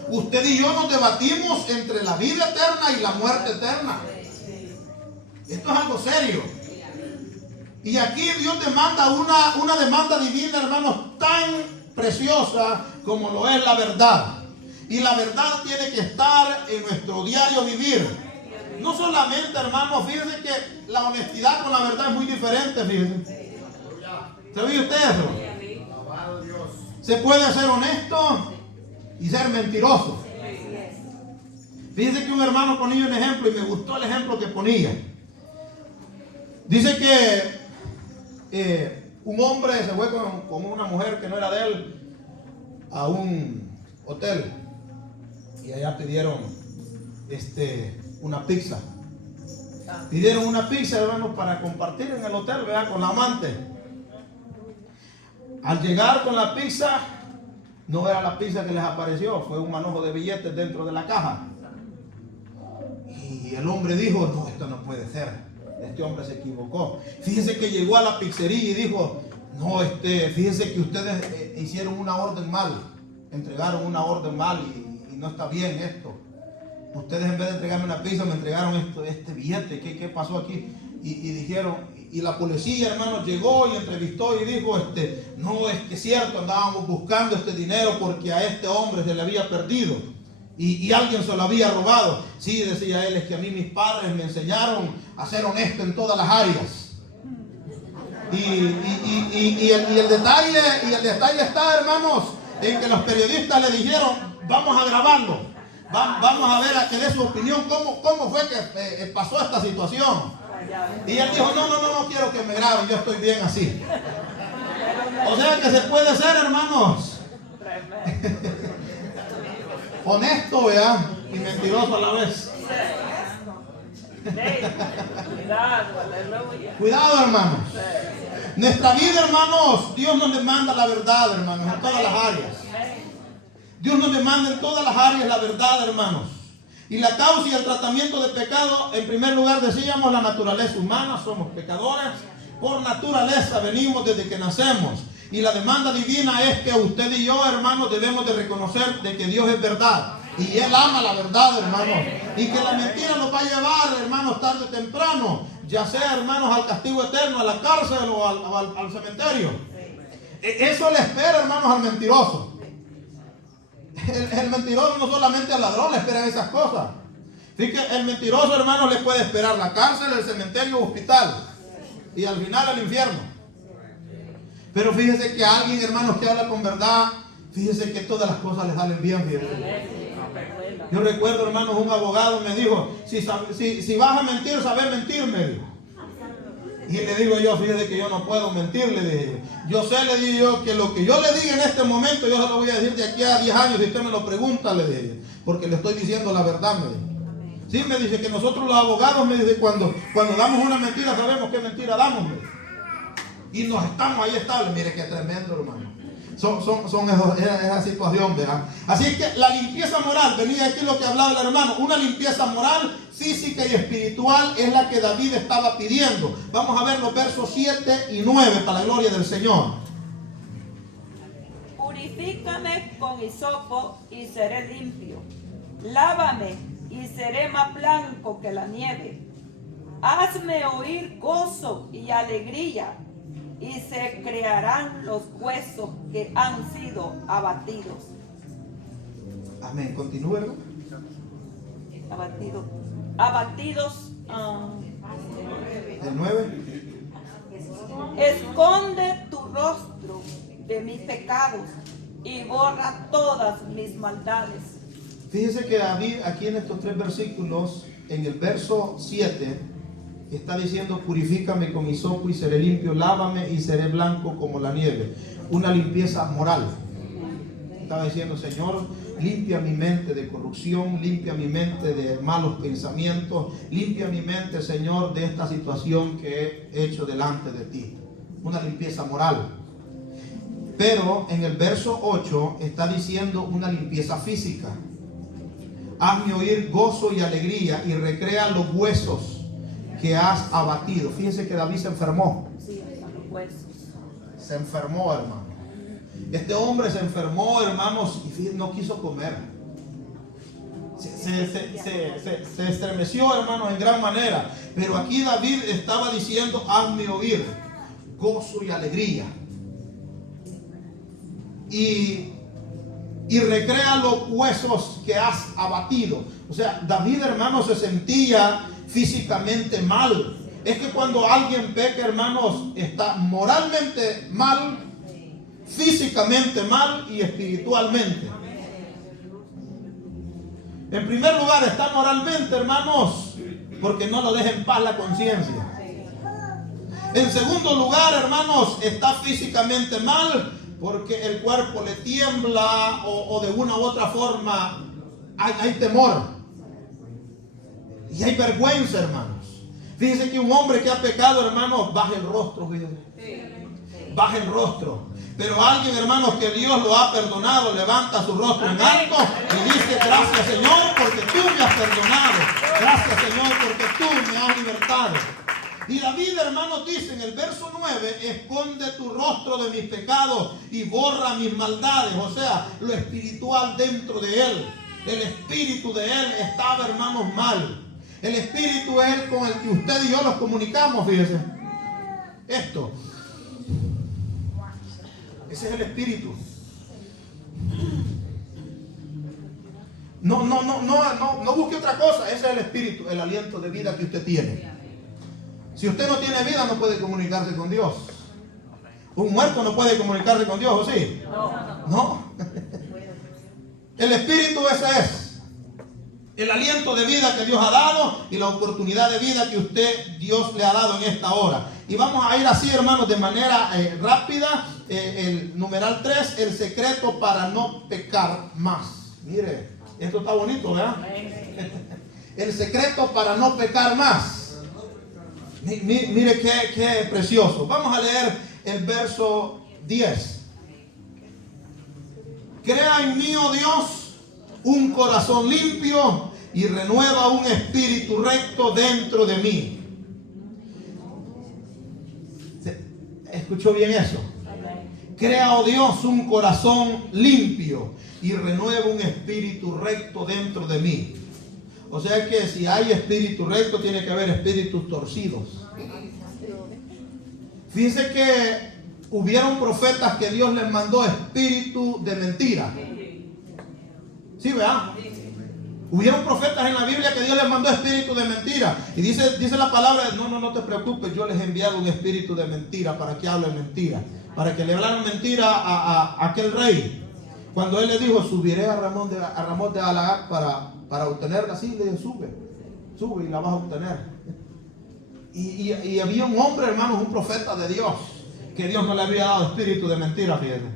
Usted y yo nos debatimos entre la vida eterna y la muerte eterna. Esto es algo serio. Y aquí Dios demanda una demanda divina, hermanos, tan preciosa como lo es la verdad. Y la verdad tiene que estar en nuestro diario vivir. No solamente, hermanos, fíjense que la honestidad con la verdad es muy diferente, fíjense. ¿Se oye usted eso? Se puede ser honesto y ser mentiroso. Fíjense que un hermano ponía un ejemplo y me gustó el ejemplo que ponía. Dice que un hombre se fue con una mujer que no era de él a un hotel y allá pidieron una pizza. Pidieron una pizza, hermanos, para compartir en el hotel, ¿verdad? Con la amante. Al llegar con la pizza, no era la pizza que les apareció, fue un manojo de billetes dentro de la caja. Y el hombre dijo, no, esto no puede ser. Este hombre se equivocó. Fíjense que llegó a la pizzería y dijo, no, fíjense que ustedes hicieron una orden mal, entregaron una orden mal y no está bien esto. Ustedes en vez de entregarme una pizza me entregaron este billete. ¿Qué pasó aquí? Y dijeron, y la policía, hermanos, llegó y entrevistó y dijo, no, es que es cierto, andábamos buscando este dinero porque a este hombre se le había perdido. Y alguien se lo había robado. Sí, decía él, es que a mí mis padres me enseñaron a ser honesto en todas las áreas. Y el detalle está, hermanos, en que los periodistas le dijeron, vamos a grabarlo. Vamos a ver a que dé su opinión, cómo fue que pasó esta situación. Y él dijo, no quiero que me graben, yo estoy bien así. O sea que se puede ser, hermanos, honesto, ¿verdad? Y mentiroso a la vez. Cuidado, hermanos. Nuestra vida, hermanos, Dios nos demanda la verdad, hermanos, en todas las áreas. Dios nos demanda en todas las áreas la verdad, hermanos. Y la causa y el tratamiento de pecado, en primer lugar decíamos, la naturaleza humana, somos pecadores. Por naturaleza venimos desde que nacemos. Y la demanda divina es que usted y yo, hermanos, debemos de reconocer de que Dios es verdad. Y Él ama la verdad, hermanos. Y que la mentira nos va a llevar, hermanos, tarde o temprano, ya sea, hermanos, al castigo eterno, a la cárcel o al cementerio. Eso le espera, hermanos, al mentiroso. El mentiroso no solamente al ladrón le espera esas cosas. Fíjate, el mentiroso, hermanos, le puede esperar la cárcel, el cementerio, el hospital. Y al final el infierno. Pero fíjese que alguien, hermanos, que habla con verdad, fíjese que todas las cosas le salen bien, fíjese. Yo recuerdo, hermanos, un abogado me dijo, si vas a mentir, sabes mentir, me dijo. Y le digo yo, fíjese que yo no puedo mentir, le dije. Yo sé, le digo yo, que lo que yo le diga en este momento, yo se lo voy a decir de aquí a 10 años, si usted me lo pregunta, le dije. Porque le estoy diciendo la verdad, me dijo. Sí, me dice que nosotros los abogados, me dice, cuando damos una mentira, sabemos qué mentira damos, me dice. Y nos estamos ahí estables. Mire qué tremendo, hermano. Esa situación, ¿verdad? Así es que la limpieza moral, venía aquí lo que hablaba el hermano, una limpieza moral, física y espiritual es la que David estaba pidiendo. Vamos a ver los versos 7 y 9 para la gloria del Señor. Purifícame con hisopo y seré limpio. Lávame y seré más blanco que la nieve. Hazme oír gozo y alegría, y se crearán los huesos que han sido abatidos. Amén. Continúe, hermano. Abatidos. El 9. Esconde tu rostro de mis pecados y borra todas mis maldades. Fíjese que David aquí en estos 3 versículos, en el verso 7, está diciendo: purifícame con hisopo y seré limpio, lávame y seré blanco como la nieve. Una limpieza moral. Estaba diciendo: Señor, limpia mi mente de corrupción, limpia mi mente de malos pensamientos, limpia mi mente, Señor, de esta situación que he hecho delante de ti. Una limpieza moral. Pero en el verso 8 está diciendo una limpieza física. Hazme oír gozo y alegría y recrea los huesos que has abatido. Fíjense que David se enfermó. Sí, los huesos. Se enfermó, hermano. Este hombre se enfermó, hermanos, y fíjense, no quiso comer. Se estremeció, hermanos, en gran manera. Pero aquí David estaba diciendo: hazme oír gozo y alegría. Y recrea los huesos que has abatido. O sea, David, hermanos, se sentía físicamente mal. Es que cuando alguien peca, hermanos, está moralmente mal, físicamente mal y espiritualmente. En primer lugar, está moralmente, hermanos, porque no lo deja en paz la conciencia. En segundo lugar, hermanos, está físicamente mal porque el cuerpo le tiembla o de una u otra forma hay temor y hay vergüenza, hermanos. Fíjense que un hombre que ha pecado, hermanos, baja el rostro, baja el rostro. Pero alguien, hermanos, que Dios lo ha perdonado, levanta su rostro en alto y dice: gracias, Señor, porque tú me has perdonado. Gracias, Señor, porque tú me has libertado. Y David, hermanos, dice en el verso 9: esconde tu rostro de mis pecados y borra mis maldades. O sea, lo espiritual dentro de él. El espíritu de él estaba, hermanos, mal. El espíritu es el con el que usted y yo nos comunicamos, fíjese. Esto. Ese es el espíritu. No busque otra cosa. Ese es el espíritu, el aliento de vida que usted tiene. Si usted no tiene vida, no puede comunicarse con Dios. Un muerto no puede comunicarse con Dios, ¿o sí? No. El espíritu ese es el aliento de vida que Dios ha dado y la oportunidad de vida que Dios le ha dado en esta hora. Y vamos a ir así, hermanos, de manera rápida. El numeral 3, el secreto para no pecar más. Mire, esto está bonito, ¿verdad? El secreto para no pecar más. Mire qué precioso. Vamos a leer el verso 10. Crea en mí, oh Dios, un corazón limpio y renueva un espíritu recto dentro de mí. ¿Escuchó bien eso? Crea, oh Dios, un corazón limpio y renueva un espíritu recto dentro de mí. O sea que si hay espíritu recto, tiene que haber espíritus torcidos. Fíjense que hubieron profetas que Dios les mandó espíritu de mentira. ¿Sí, verdad? Hubieron profetas en la Biblia que Dios les mandó espíritu de mentira. Y dice la palabra: no te preocupes, yo les he enviado un espíritu de mentira para que hablen mentira, para que le hablaran mentira a aquel rey. Cuando él le dijo, subiré a Ramón de Galaad para obtenerla, así le dijo, sube y la vas a obtener. Y había un hombre, hermanos, un profeta de Dios, que Dios no le había dado espíritu de mentira, fíjense.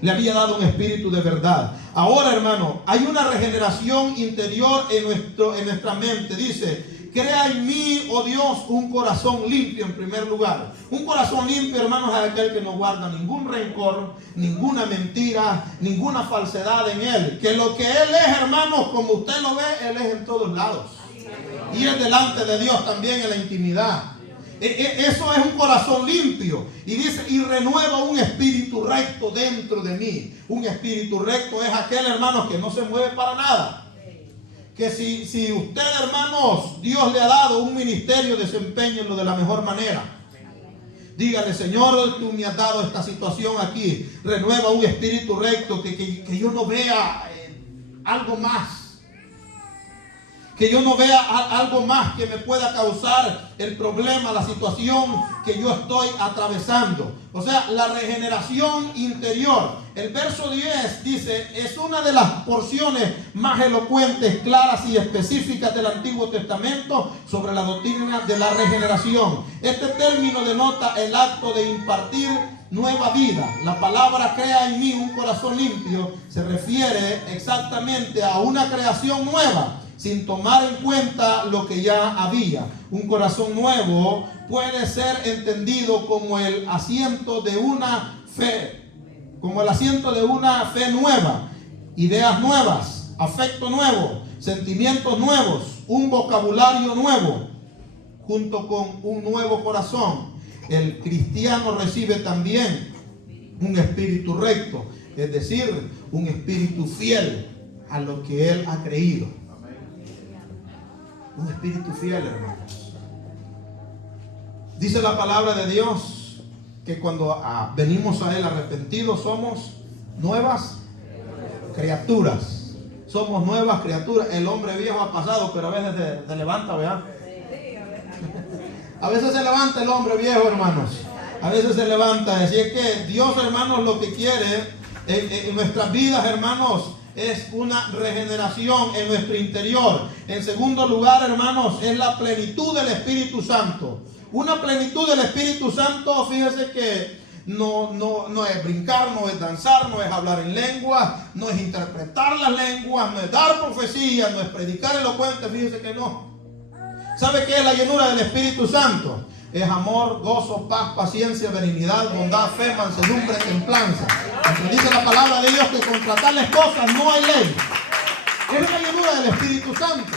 Le había dado un espíritu de verdad. Ahora, hermano, hay una regeneración interior en nuestra mente. Dice, crea en mí, oh Dios, un corazón limpio en primer lugar. Un corazón limpio, hermanos, es aquel que no guarda ningún rencor, ninguna mentira, ninguna falsedad en él. Que lo que él es, hermanos, como usted lo ve, él es en todos lados. Y es delante de Dios también en la intimidad. Eso es un corazón limpio. Y dice, y renueva un espíritu recto dentro de mí. Un espíritu recto es aquel, hermanos, que no se mueve para nada. Que si usted, hermanos, Dios le ha dado un ministerio, desempeñenlo de la mejor manera. Dígale, Señor, tú me has dado esta situación aquí. Renueva un espíritu recto, que yo no vea algo más. Que yo no vea algo más que me pueda causar el problema, la situación que yo estoy atravesando. O sea, la regeneración interior. El verso 10 dice, es una de las porciones más elocuentes, claras y específicas del Antiguo Testamento sobre la doctrina de la regeneración. Este término denota el acto de impartir nueva vida. La palabra crea en mí un corazón limpio se refiere exactamente a una creación nueva, sin tomar en cuenta lo que ya había. Un corazón nuevo puede ser entendido como el asiento de una fe, nueva, ideas nuevas, afecto nuevo, sentimientos nuevos, un vocabulario nuevo, junto con un nuevo corazón. El cristiano recibe también un espíritu recto, es decir, un espíritu fiel a lo que él ha creído. Un espíritu fiel, hermanos. Dice la palabra de Dios que cuando venimos a Él arrepentidos somos nuevas criaturas. Somos nuevas criaturas. El hombre viejo ha pasado, pero a veces se levanta, ¿verdad? A veces se levanta el hombre viejo, hermanos. A veces se levanta. Así es que Dios, hermanos, lo que quiere en nuestras vidas, hermanos, es una regeneración en nuestro interior. En segundo lugar, hermanos, es la plenitud del Espíritu Santo. Una plenitud del Espíritu Santo, fíjese que no es brincar, no es danzar, no es hablar en lengua, no es interpretar las lenguas, no es dar profecía, no es predicar elocuente, fíjese que no. ¿Sabe qué es la llenura del Espíritu Santo? Es amor, gozo, paz, paciencia, benignidad, bondad, fe, mansedumbre, templanza. Porque dice la palabra de Dios que contra tales cosas no hay ley. Esa es la llenura del Espíritu Santo.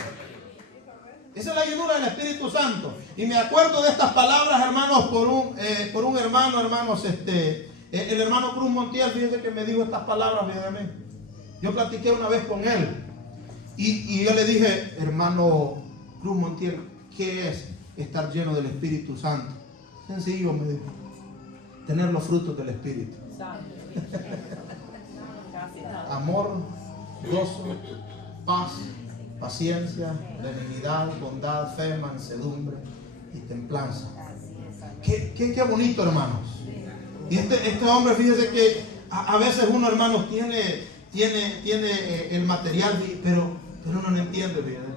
Esa es la llenura del Espíritu Santo. Y me acuerdo de estas palabras, hermanos, por un hermano, hermanos, el hermano Cruz Montiel, fíjense que me dijo estas palabras, fíjense. Yo platiqué una vez con él. Y yo le dije, hermano Cruz Montiel, ¿qué es estar lleno del Espíritu Santo? Sencillo, me dijo. Tener los frutos del Espíritu. Amor, gozo, paz, paciencia, benignidad, bondad, fe, mansedumbre y templanza. Qué bonito, hermanos. Y este hombre, fíjese que a veces uno, hermanos, tiene el material, pero uno no entiende, fíjate.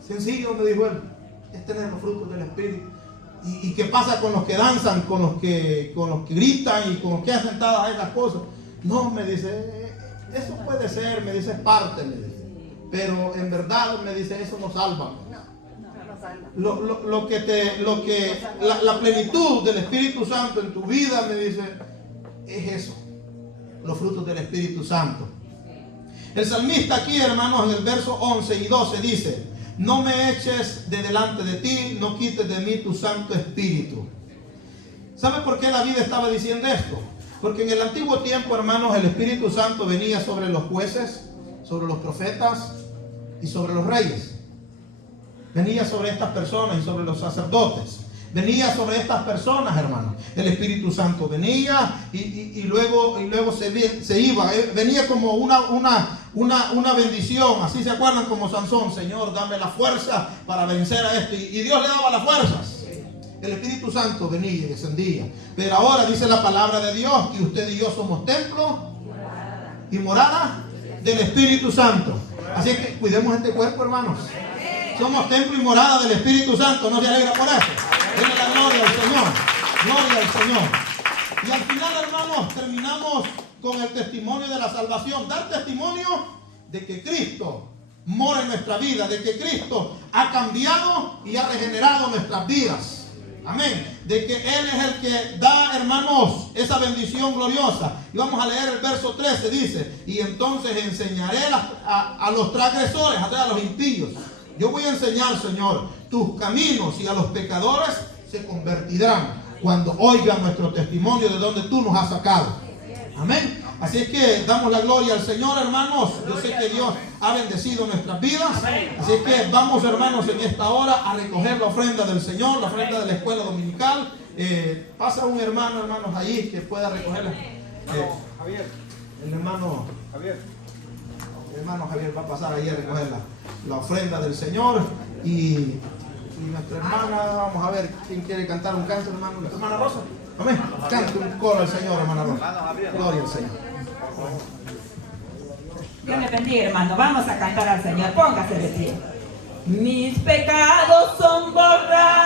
Sencillo, me dijo él, es tener los frutos del Espíritu. ¿Y qué pasa con los que danzan, con los que gritan y con los que hacen todas esas cosas? No, me dice, eso puede ser, me dice, es parte, me dice. Pero en verdad, me dice, eso no salva. La plenitud del Espíritu Santo en tu vida, me dice, es eso. Los frutos del Espíritu Santo. El salmista aquí, hermanos, en el verso 11 y 12 dice, no me eches de delante de ti, no quites de mí tu Santo Espíritu. ¿Sabe por qué David estaba diciendo esto? Porque en el antiguo tiempo, hermanos, el Espíritu Santo venía sobre los jueces, sobre los profetas y sobre los reyes. Venía sobre estas personas y sobre los sacerdotes. Venía sobre estas personas, hermanos. El Espíritu Santo venía y luego se iba. Venía como una bendición. Así se acuerdan como Sansón. Señor, dame la fuerza para vencer a esto. Y Dios le daba las fuerzas. El Espíritu Santo venía y descendía. Pero ahora dice la palabra de Dios que usted y yo somos templo y morada del Espíritu Santo. Así que cuidemos este cuerpo, hermanos. Somos templo y morada del Espíritu Santo. ¿No se alegra por eso? Denle la gloria al Señor. Gloria al Señor. Y al final, hermanos, terminamos con el testimonio de la salvación. Dar testimonio de que Cristo mora en nuestra vida, de que Cristo ha cambiado y ha regenerado nuestras vidas. Amén. De que Él es el que da, hermanos, esa bendición gloriosa. Y vamos a leer el verso 13, dice: y entonces enseñaré a los transgresores, a los impíos. Yo voy a enseñar, Señor, tus caminos, y a los pecadores se convertirán cuando oigan nuestro testimonio de donde tú nos has sacado. Amén. Así es que damos la gloria al Señor, hermanos. Yo sé que Dios ha bendecido nuestras vidas. Así es que vamos, hermanos, en esta hora a recoger la ofrenda del Señor, la ofrenda de la escuela dominical. Pasa un hermano, hermanos, allí que pueda recogerla. Javier. El hermano Javier va a pasar ahí a recoger la ofrenda del Señor. Y nuestra hermana, vamos a ver quién quiere cantar un canto, hermano. Nuestra hermana Rosa. Amén. Cante un coro al Señor, hermana Rosa. Gloria al Señor. Dios le bendiga, hermano. Vamos a cantar al Señor. Póngase de pie. Mis pecados son borrados